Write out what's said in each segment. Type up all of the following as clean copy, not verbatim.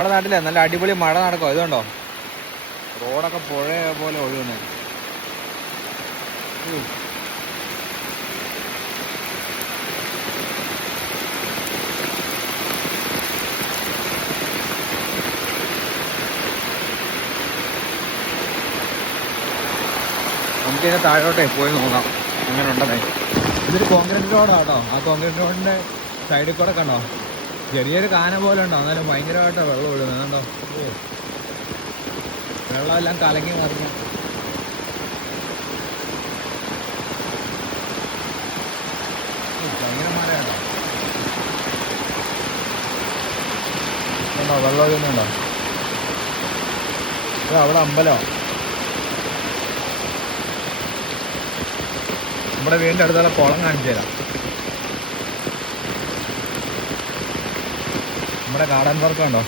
നമ്മുടെ നാട്ടിലെ നല്ല അടിപൊളി മഴ നടക്കും. ഇതുണ്ടോ റോഡൊക്കെ പുഴ പോലെ ഒഴുകുന്നേ. നമുക്കിതിനെ താഴോട്ടേ പോയി നോക്കാം അങ്ങനെ ഉണ്ടെന്നേ. ഇതൊരു കോൺക്രീറ്റ് റോഡാട്ടോ. ആ കോൺക്രീറ്റ് റോഡിന്റെ സൈഡിൽ കൂടെ കണ്ടോ ചെറിയൊരു കാന പോലെ ഉണ്ടോ, എന്നാലും ഭയങ്കരമായിട്ട് വെള്ളം ഒഴുകുന്നത് കണ്ടോ. വെള്ളമെല്ലാം കലങ്ങി മറിഞ്ഞു. ഭയങ്കര മഴയാട്ടോ. കണ്ടോ വെള്ളം ഒഴുകുന്നുണ്ടോ. അവിടെ അമ്പലമാണ്. നമ്മുടെ വീടിൻ്റെ അടുത്തുള്ള കുളം കാണിച്ചു തരാം. നമ്മുടെ ഗാർഡൻ പാർക്ക് ഉണ്ടോ.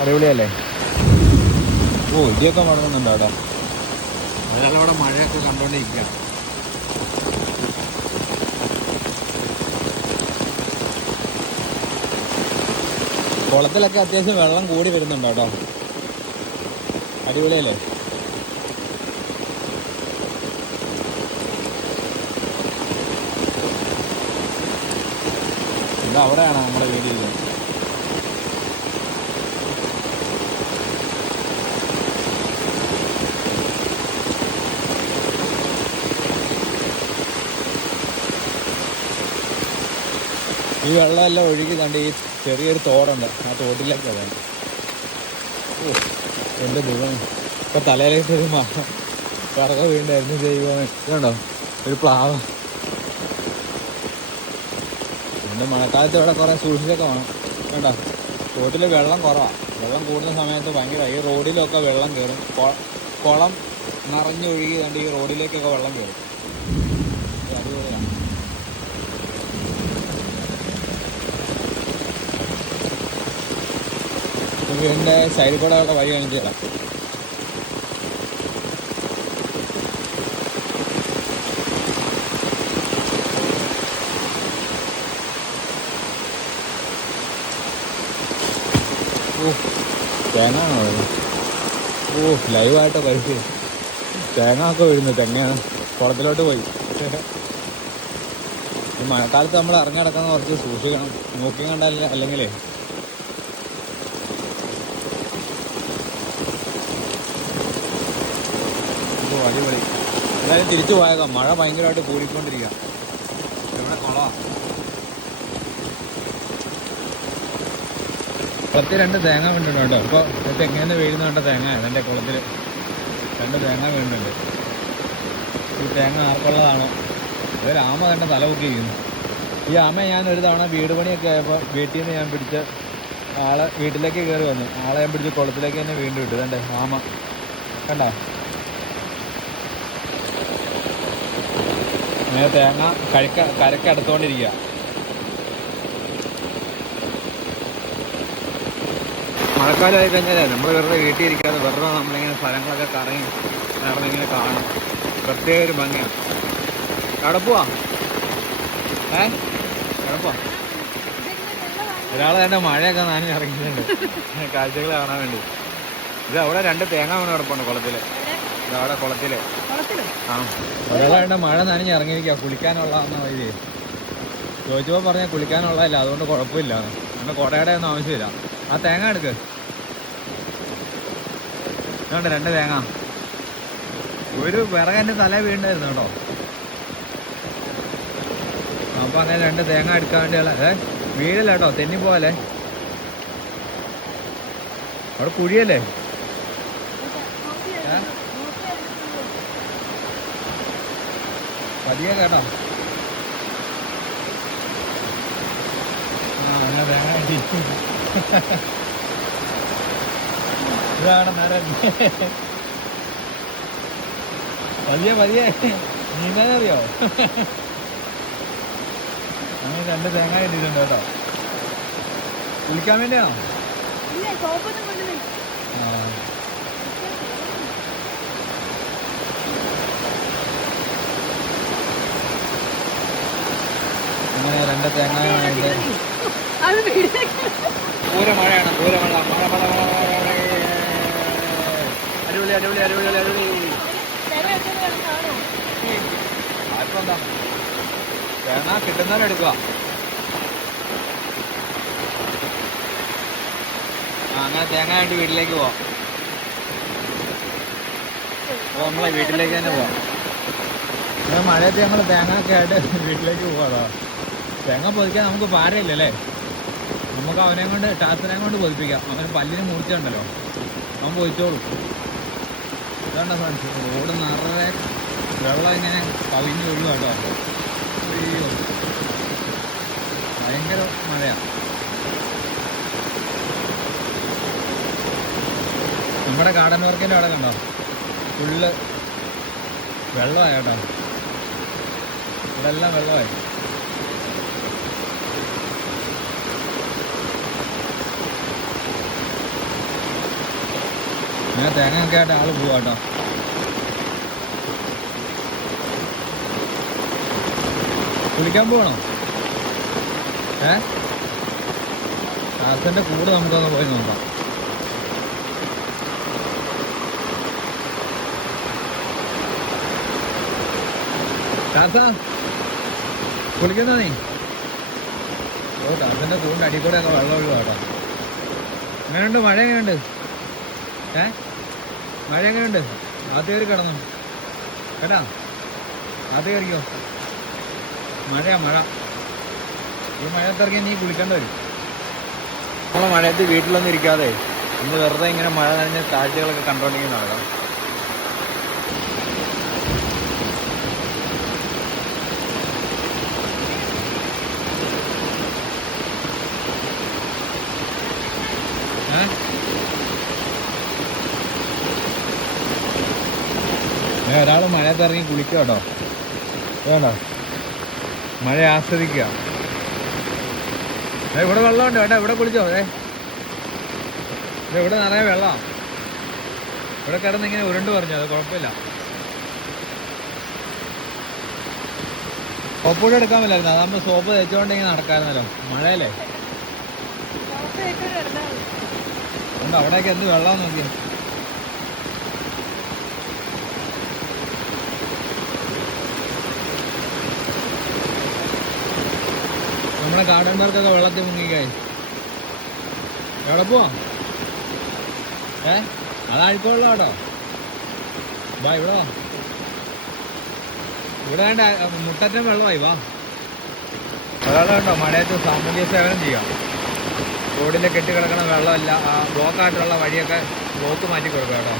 അടിപൊളിയല്ലേ. ഇടിയൊക്കെ മടങ്ങുന്നുണ്ടോ കേട്ടോ. ഒരാളിവിടെ മഴയൊക്കെ കണ്ടോണ്ടിരിക്കുക. കുളത്തിലൊക്കെ അത്യാവശ്യം വെള്ളം കൂടി വരുന്നുണ്ടോ കേട്ടോ. അടിപൊളിയല്ലേ. ഇത് അവിടെയാണ് നമ്മുടെ വീട്ടിൽ. ഈ വെള്ളമെല്ലാം ഒഴുകി കണ്ട് ഈ ചെറിയൊരു തോടുണ്ട്. ആ തോട്ടിലേക്ക് അതാണ്. എൻ്റെ ദൈവം, ഇപ്പൊ തലയിലേക്ക് ഒരു കറക വീണ്ടായിരുന്നു ദൈവം. ഇതുണ്ടോ ഒരു പ്ലാവ്. എൻ്റെ മഴക്കാലത്ത് ഇവിടെ കുറേ സൂക്ഷിച്ചൊക്കെ വേണം. വേണ്ട തോട്ടിൽ വെള്ളം കുറവാണ്. വെള്ളം കൂടുന്ന സമയത്ത് ഭയങ്കര ഈ റോഡിലൊക്കെ വെള്ളം കയറും. കുളം നിറഞ്ഞൊഴുകി കണ്ട് ഈ റോഡിലേക്കൊക്കെ വെള്ളം കയറും. അടിപൊളിയാണ്. വീടിൻ്റെ സൈഡിൽ കൂടെ അവിടെ വഴി കാണിച്ചു തരാം. തേങ്ങ ലൈവായിട്ട് കഴിച്ച് തേങ്ങ ഒക്കെ വീഴുന്നു. തെങ്ങ കുളത്തിലോട്ട് പോയി. ഈ മഴക്കാലത്ത് നമ്മൾ ഇറങ്ങി നടക്കുന്ന കുറച്ച് സൂക്ഷിക്കണം. നോക്കി കണ്ടല്ല അല്ലെങ്കിലേ അടിപൊളി. എന്തായാലും തിരിച്ചു പോയേക്കാം. മഴ ഭയങ്കരമായിട്ട് കൂടിക്കൊണ്ടിരിക്കുക. ഇവിടെ കുളമാണ്. കുളത്തിൽ 2 തേങ്ങ വീണ്ടുണ്ട് കേട്ടോ. ഇപ്പോൾ തെങ്ങേന്ന് വീഴുന്ന കണ്ട തേങ്ങ എൻ്റെ കുളത്തിൽ 2 തേങ്ങ വീണ്ടുണ്ട്. ഈ തേങ്ങ ആർക്കുള്ളതാണോ? അതൊരു ആമ തന്നെ തല പൊക്കിയിരിക്കുന്നു. ഈ ആമ ഞാൻ ഒരു തവണ വീട് പണിയൊക്കെ ആയപ്പോൾ വീട്ടിൽ നിന്ന് ഞാൻ പിടിച്ച് ആളെ വീട്ടിലേക്ക് കയറി വന്നു. ആളെ ഞാൻ പിടിച്ച് കുളത്തിലേക്ക് തന്നെ വീണ്ടും ഇട്ടു. ഇതെൻ്റെ ആമ കണ്ടോ. അങ്ങനെ തേങ്ങ കരക്കടുത്തോണ്ടിരിക്കുക. മഴക്കാലമായി കഴിഞ്ഞാലേ നമ്മൾ വെറുതെ വീട്ടിൽ ഇരിക്കാതെ വെറുതെ നമ്മളിങ്ങനെ സ്ഥലങ്ങളൊക്കെ കറങ്ങി നടന്നിങ്ങനെ കാണും. പ്രത്യേക ഒരു ഭംഗിയാണ്. എവിടെ പോവാ? എവിടെ പോവാ? ഒരാൾ തന്നെ മഴയൊക്കെ നനഞ്ഞ് ഇറങ്ങിയിട്ടുണ്ട് കാഴ്ചകൾ കാണാൻ വേണ്ടി. ഇത് അവിടെ 2 തേങ്ങ വീണ് കിടപ്പുണ്ട് കുളത്തില്. ഇതവിടെ കുളത്തില്. ആ ഒരാളെ മഴ നനഞ്ഞ് ഇറങ്ങിയിരിക്കുക. കുളിക്കാനുള്ളതെന്ന വഴി ചോദിച്ചപ്പോൾ പറഞ്ഞാൽ കുളിക്കാനുള്ളതല്ല, അതുകൊണ്ട് കുഴപ്പമില്ല. അതുകൊണ്ട് കുടയുടെ ഒന്നും ആവശ്യമില്ല. ആ തേങ്ങ എടുക്ക്. അതുകൊണ്ട് 2 തേങ്ങ. ഒരു വിറകൻ്റെ തല വീണ്ടായിരുന്നു കേട്ടോ. അപ്പോൾ അങ്ങനെ 2 തേങ്ങ എടുക്കാൻ വേണ്ടിയുള്ള വീടില്ല കേട്ടോ. തെന്നിപ്പോലെ അവിടെ കുഴിയല്ലേ. പതിയെ കേട്ടോ. അങ്ങനെ തേങ്ങ കിട്ടി. ഇതാണ് നേരം. പതിയെ നീന്താനറിയോ? അങ്ങനെ 2 തേങ്ങ കിട്ടിയിട്ടുണ്ട് കേട്ടോ. കുളിക്കാൻ വേണ്ടിയാണോ? ആ രണ്ട് തേങ്ങാനായിട്ട് പൂരമഴയാണ്. പൂരമഴ, മഴ മഴ മഴ മഴ മഴ. അടിപൊളി അടിപൊളി അടിപൊളി അടിപൊളി. ആർക്കും എന്താ തേങ്ങ കിട്ടുന്നവരെ എടുക്കുക. അങ്ങനെ തേങ്ങ ആയിട്ട് വീട്ടിലേക്ക് പോവാം. അപ്പോൾ നമ്മളെ വീട്ടിലേക്ക് തന്നെ പോവാം. മഴയത്ത് ഞങ്ങൾ തേങ്ങ ഒക്കെ ആയിട്ട് വീട്ടിലേക്ക് പോവാതാ. തേങ്ങ പൊതിക്കാൻ നമുക്ക് പാരയില്ലല്ലേ. നമുക്ക് അവനെ കൊണ്ട് ടാസിനെ കൊണ്ട് പൊതിപ്പിക്കാം. അവന് പല്ലിന് മൂർച്ചയുണ്ടല്ലോ, അവൻ പൊതിച്ചോളും. ഇതാണ്ട ഫ്രണ്ട്സ്, റോഡ് നിറയെ വെള്ളം ഇങ്ങനെ കവിഞ്ഞ് ഒഴുകുക കേട്ടോ. അയ്യോ, ഭയങ്കര മഴയാണ്. നമ്മുടെ ഗാർഡൻ വർക്കിൻ്റെ അവിടെ കണ്ടോ, ഫുള്ള് വെള്ളമായി കേട്ടോ. ഇവിടെ എല്ലാം വെള്ളമായി. ഞാൻ തേങ്ങയൊക്കെ ആയിട്ട് ആള് പോവാ കേട്ടോ. കുളിക്കാൻ പോകണോ? ടാസിൻ്റെ കൂടെ നമുക്കൊന്ന് പോയി നോക്കാം. ടാസ, കുളിക്കുന്നോ നീ? ഓ, ടാസിൻ്റെ കൂടിൻ്റെ അടി കൂടെ ഒക്കെ വെള്ളം ഒഴുകുക കേട്ടോ. എങ്ങനെയുണ്ട്? മഴ എങ്ങനെയുണ്ട്? മഴ എങ്ങനെയുണ്ട്? ആദ്യം കയറി കിടന്നു കേട്ടാ, ആദ്യം കയറിക്കോ. മഴയാ മഴ. ഈ മഴയത്തിറങ്ങി നീ കുളിക്കേണ്ട വരും. നമ്മളെ മഴയത്ത് വീട്ടിലൊന്നും ഇരിക്കാതെ ഇന്ന് വെറുതെ ഇങ്ങനെ മഴ നനഞ്ഞ കാഴ്ചകളൊക്കെ കണ്ടോണ്ടെങ്കിൽ നടക്കാം. ഒരാൾ മഴയത്തിറങ്ങി കുളിക്കുക കേട്ടോ. വേണ്ട, മഴ ആസ്വദിക്കുക. ഇവിടെ വെള്ളമുണ്ട് കേട്ടോ, ഇവിടെ കുളിച്ചോ. ഇവിടെ നിറയെ വെള്ളമാണ്. ഇവിടെ കിടന്ന് ഇങ്ങനെ ഉരുണ്ട് പറഞ്ഞു, അത് കുഴപ്പമില്ല. സോപ്പ് എടുക്കാൻ പറ്റില്ലായിരുന്നു, അതാകുമ്പോൾ സോപ്പ് തേച്ചുകൊണ്ട് ഇങ്ങനെ നടക്കാമായിരുന്നല്ലോ. മഴയല്ലേ. ഉണ്ട് അവിടേക്ക് എന്ത് വെള്ളം നോക്കി. നമ്മുടെ ഗാർഡൻ പാർക്കൊക്കെ വെള്ളത്തിൽ മുങ്ങിക്കായി. എവിടെ പോവാ? അത് അഴുക്കുള്ള കേട്ടോ. വാ ഇവിടെ വാ. ഇവിടെ വേണ്ട, മുട്ടറ്റം വെള്ളമായി. വാ. ഒരാളെ കണ്ടോ മഴയത്ത് സാമൂഹ്യ സേവനം ചെയ്യാം. റോഡിൽ കെട്ടിക്കിടക്കണ വെള്ളമല്ല, ബ്ലോക്കായിട്ടുള്ള വഴിയൊക്കെ ബ്ലോക്ക് മാറ്റി കൊടുക്കുക കേട്ടോ.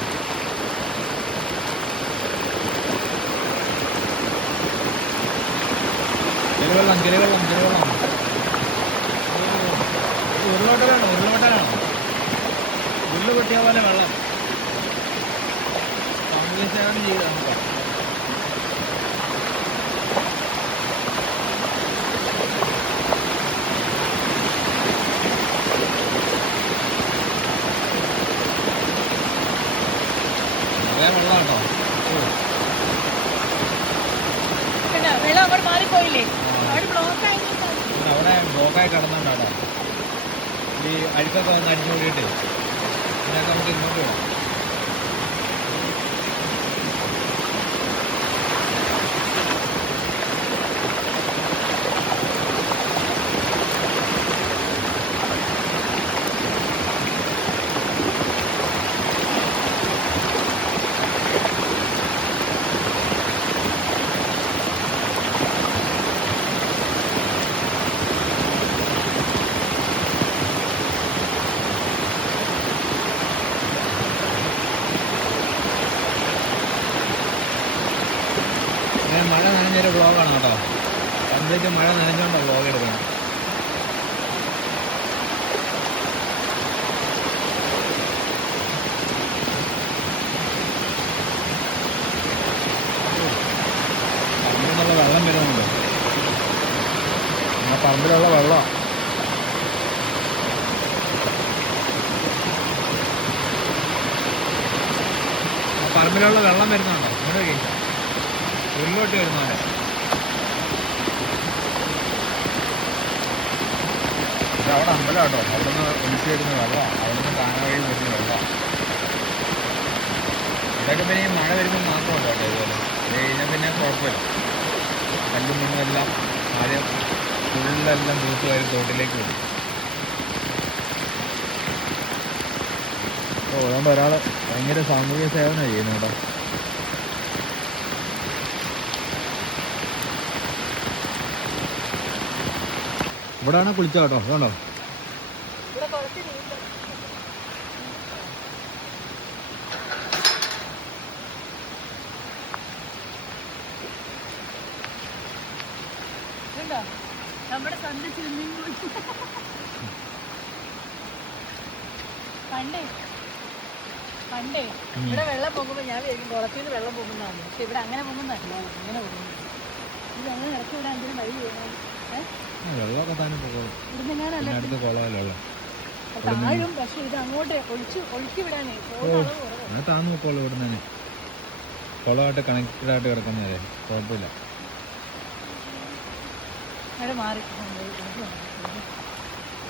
കിളിവെള്ളം കിളിവെള്ളം കിളിവെള്ളം. ഉരുളോട്ടലാണോ? ഉരുളോട്ടലാണോ? ഉരുള് പൊട്ടിയ പോലെ വെള്ളം. സാമൂഹ്യ സേവനം ചെയ്ത് നമുക്ക്. അതേ വെള്ളം കേട്ടോ. അവിടെ ബ്ലോക്കായി കിടന്നുണ്ടോ. ഈ അഴുക്കൊക്കെ വന്ന് അടിച്ചു കൂടിയിട്ട് ഇതിനൊക്കെ നമുക്ക് ഇങ്ങോട്ട് പോകാം. മഴ നനഞ്ഞൊരു വ്ളോഗാണ് കേട്ടോ. കംപ്ലീറ്റ് മഴ നനഞ്ഞുകൊണ്ടാണ് വ്ളോഗ് എടുക്കുന്നത്. പറമ്പിൽ നിന്നുള്ള വെള്ളം വരുന്നുണ്ട്. ആ പറമ്പിലുള്ള വെള്ളമാണ്. ആ പറമ്പിലുള്ള വെള്ളം വരുന്നുണ്ടോ? ഇങ്ങോട്ട് ഉള്ളിലോട്ട് വരുന്നവരെ അവിടെ അമ്പലം കേട്ടോ, അവിടെ നിന്ന് ഒലിച്ചു വരുന്ന വെള്ളമാണ്, അവിടെ നിന്ന് കാന വഴി വരുന്ന വെള്ളമാണ്. ഇതൊക്കെ പിന്നെ ഈ മഴ വരുമ്പോൾ മാത്രമല്ല കേട്ടോ ഇതുപോലെ, ഇത് കഴിഞ്ഞാൽ പിന്നെ കുഴപ്പമില്ല. കല്ലും മണ്ണും എല്ലാം ആദ്യം ഫുള്ളെല്ലാം തൂത്ത് വരും തോട്ടിലേക്ക് വരും. ഓ അതുകൊണ്ട് ഒരാൾ ഭയങ്കര സാമൂഹിക സേവനം ചെയ്യുന്നു കേട്ടോ. ഇവിടെ വേണേൽ കുളിച്ചോ കേട്ടോ, അതുകൊണ്ടോ നമ്മുടെ സ്വന്തം സ്വിമ്മിംഗ് പൂൾ. പണ്ടേ ഇവിടെ വെള്ളം പൊങ്ങുമ്പോ ഞാൻ വിചാരിക്കും കുളത്തിൽ നിന്ന് വെള്ളം പൊങ്ങുന്നതാണ്. പക്ഷെ ഇവിടെ അങ്ങനെ പൊങ്ങുന്നതല്ല, ഇങ്ങനെ പൊങ്ങുന്നു. ഇത് അങ്ങനെ ഇറക്കി വിടാൻ എന്തെങ്കിലും വഴി ചെയ്യണം. വെള്ളമൊക്കെ തന്നെ അടുത്ത് കുളമല്ല താഴും, പക്ഷെ ഇത് അങ്ങോട്ട് ഒഴുക്കി വിടാനേ താന്ന് നോക്കോളൂ. ഇവിടെ തന്നെ കുളമായിട്ട് കണക്റ്റഡ് ആയിട്ട് കിടക്കുന്നതല്ലേ, കുഴപ്പമില്ല.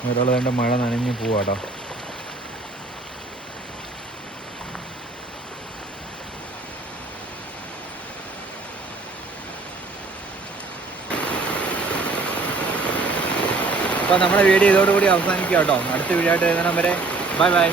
ഒരാൾ വേണ്ട മഴ നനഞ്ഞ് പോവാട്ടോ. അപ്പോൾ നമ്മുടെ വീഡിയോ ഇതോടുകൂടി അവസാനിക്കുക കേട്ടോ. അടുത്ത വീഡിയോ ആയിട്ട് വരുന്ന വരെ ബൈ ബൈ.